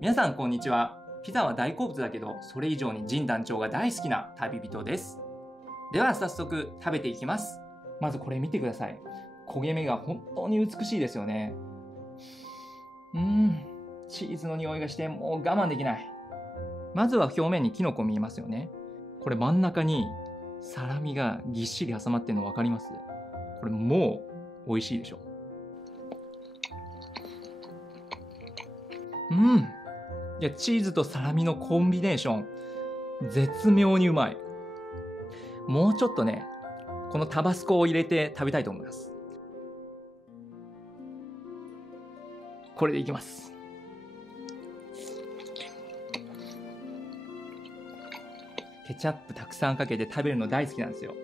皆さんこんにちは。ピザは大好物だけど、それ以上に神団長が大好きな旅人です。では早速食べていきます。まずこれ見てください。焦げ目が本当に美しいですよね。チーズの匂いがしてもう我慢できない。まずは表面にキノコ見えますよね。これ真ん中にサラミがぎっしり挟まってるの分かります？これもう美味しいでしょ。いや、チーズとサラミのコンビネーション絶妙にうまい。もうちょっとね、このタバスコを入れて食べたいと思います。これでいきます。ケチャップたくさんかけて食べるの大好きなんですよ。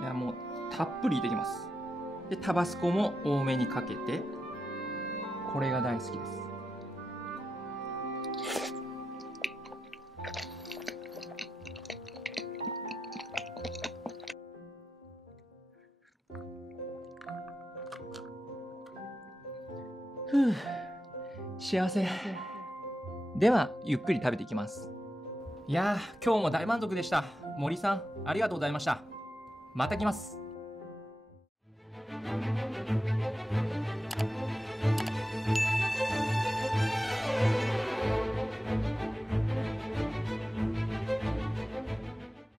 いや、もうたっぷり入れていきます。でタバスコも多めにかけて、これが大好きです。幸せ。ではゆっくり食べていきます。いやー、今日も大満足でした。森さん、ありがとうございました。また来ます。